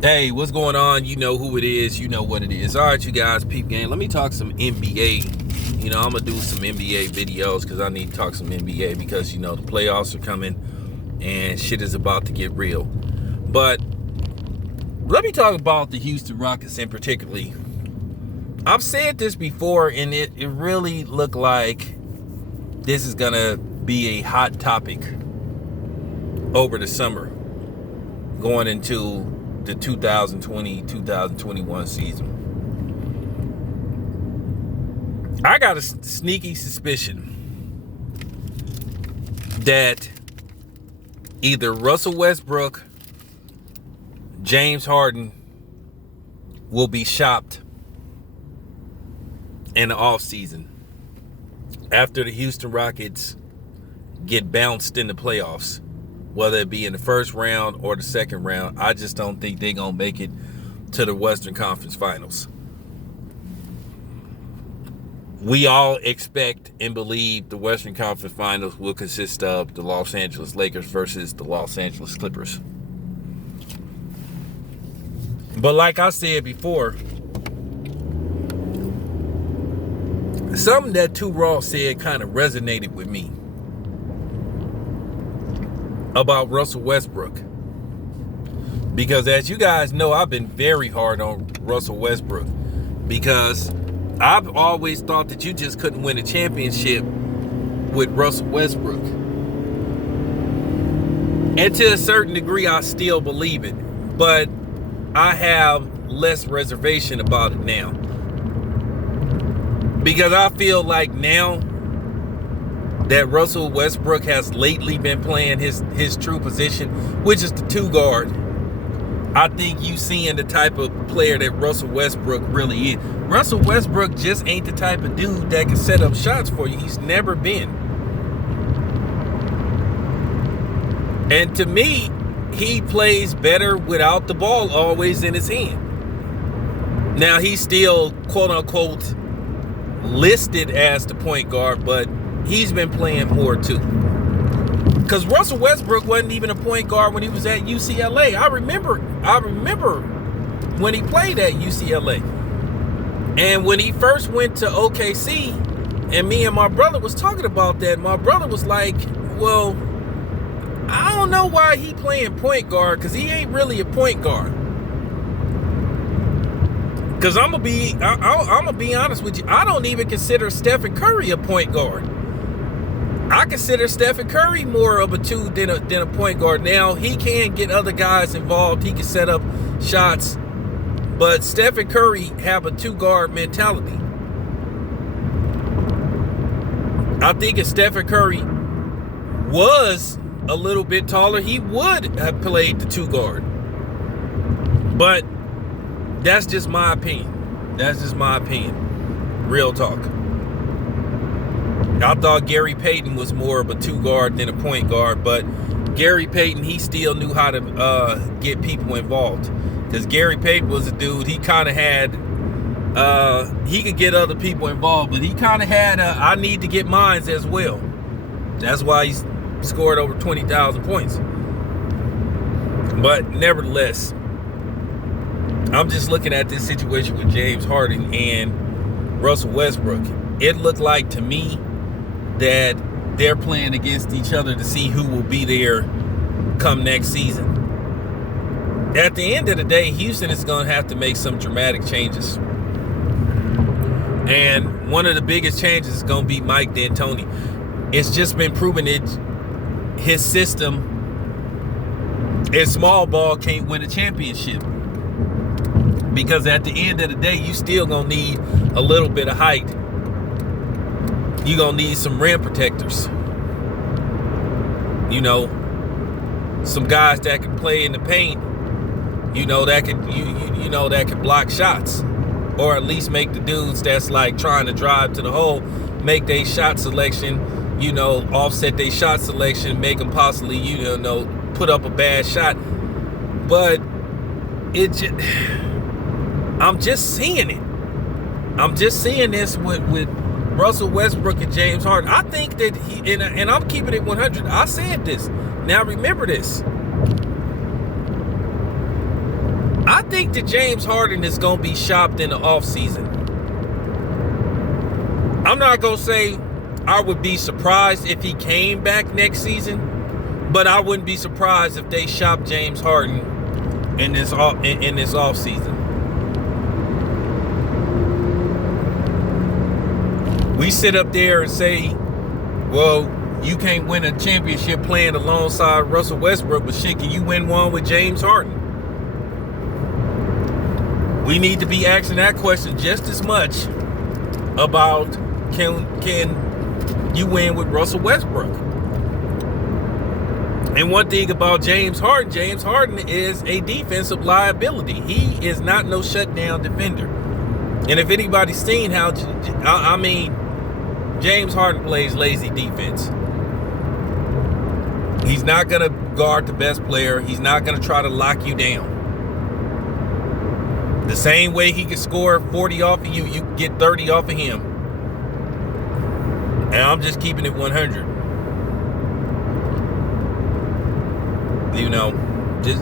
Hey, what's going on? You know who it is. You know what it is. All right, you guys, peep game. Let me talk some NBA. I'm going to do some NBA videos because I need to talk some NBA because, the playoffs are coming and shit is about to get real. But let me talk about the Houston Rockets in particularly. I've said this before, and it really looked like this is going to be a hot topic over the summer going into the 2020-2021 season. I got a sneaky suspicion that either Russell Westbrook, James Harden will be shopped in the offseason after the Houston Rockets get bounced in the playoffs. Whether it be in the first round or the second round, I just don't think they're going to make it to the Western Conference Finals. We all expect and believe the Western Conference Finals will consist of the Los Angeles Lakers versus the Los Angeles Clippers. But like I said before, something that Two Raw said kind of resonated with me about Russell Westbrook, because as you guys know, I've been very hard on Russell Westbrook because I've always thought that you just couldn't win a championship with Russell Westbrook, and to a certain degree I still believe it, but I have less reservation about it now because I feel like now that Russell Westbrook has lately been playing his true position, which is the two guard. I think you seeing the type of player that Russell Westbrook really is. Russell Westbrook just ain't the type of dude that can set up shots for you. He's never been. And to me, he plays better without the ball always in his hand. Now, he's still, quote unquote, listed as the point guard, but he's been playing more too. Because Russell Westbrook wasn't even a point guard when he was at UCLA. I remember when he played at UCLA. And when he first went to OKC, and me and my brother was talking about that, my brother was like, well, I don't know why he playing point guard, because he ain't really a point guard. Because I'm gonna be honest with you, I don't even consider Stephen Curry a point guard. I consider Stephen Curry more of a two than a point guard. Now, he can get other guys involved. He can set up shots. But Stephen Curry have a two-guard mentality. I think if Stephen Curry was a little bit taller, he would have played the two-guard. But that's just my opinion. That's just my opinion. Real talk. I thought Gary Payton was more of a two-guard than a point guard, but Gary Payton, he still knew how to get people involved. Because Gary Payton was a dude, he kind of had, he could get other people involved, but he kind of had I need to get mines as well. That's why he scored over 20,000 points. But nevertheless, I'm just looking at this situation with James Harden and Russell Westbrook. It looked like to me that they're playing against each other to see who will be there come next season. At the end of the day, Houston is going to have to make some dramatic changes. And one of the biggest changes is going to be Mike D'Antoni. It's just been proven that his system in small ball can't win a championship. Because at the end of the day, you still going to need a little bit of height. You're going to need some rim protectors. Some guys that can play in the paint, that can block shots. Or at least make the dudes that's like trying to drive to the hole, make their shot selection, offset their shot selection, make them possibly, put up a bad shot. But I'm just seeing it. I'm just seeing this with Russell Westbrook and James Harden. I think that and I'm keeping it 100. I said this. Now remember this. I think that James Harden is going to be shopped in the offseason. I'm not going to say I would be surprised if he came back next season, but I wouldn't be surprised if they shop James Harden in this offseason. We sit up there and say, well, you can't win a championship playing alongside Russell Westbrook, but shit, can you win one with James Harden? We need to be asking that question just as much about can you win with Russell Westbrook? And one thing about James Harden is a defensive liability. He is not no shutdown defender. And if anybody's seen how, James Harden plays lazy defense. He's not going to guard the best player. He's not going to try to lock you down. The same way he can score 40 off of you, you can get 30 off of him. And I'm just keeping it 100.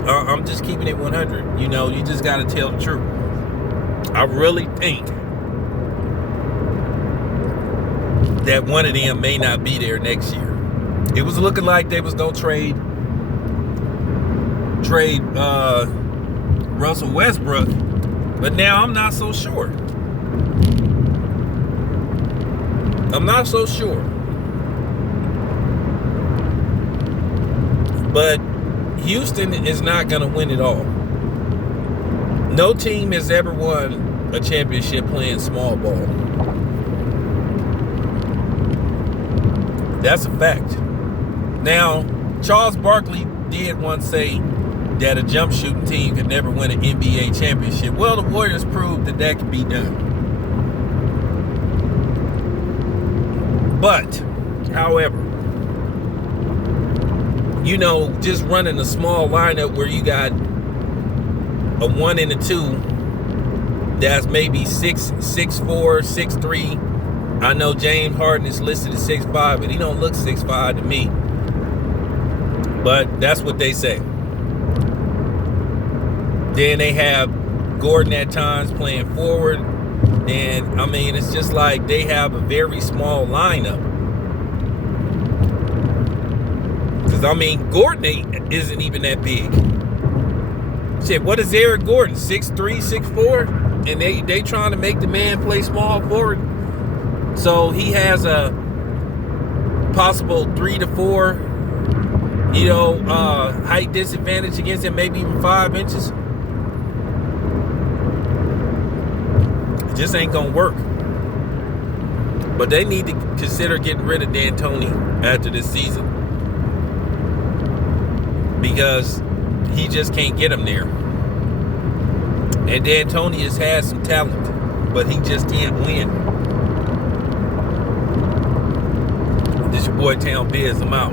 I'm just keeping it 100. You just got to tell the truth. I really think that one of them may not be there next year. It was looking like they was going to trade Russell Westbrook, but now I'm not so sure. But Houston is not going to win it all. No team has ever won a championship playing small ball. That's a fact. Now, Charles Barkley did once say that a jump shooting team could never win an NBA championship. Well, the Warriors proved that could be done. But, however, just running a small lineup where you got a 1 and a 2 that's maybe 6'4", 6'3". I know James Harden is listed at 6'5", but he don't look 6'5" to me. But that's what they say. Then they have Gordon at times playing forward. And, it's just like they have a very small lineup. Because, Gordon isn't even that big. Shit, what is Eric Gordon? 6'3", 6'4"? And they trying to make the man play small forward. So he has a possible 3 to 4, height disadvantage against him, maybe even 5 inches. It just ain't gonna work. But they need to consider getting rid of D'Antoni after this season, because he just can't get him there. And D'Antoni has had some talent, but he just can't win. This your boy Town Biz. I'm out.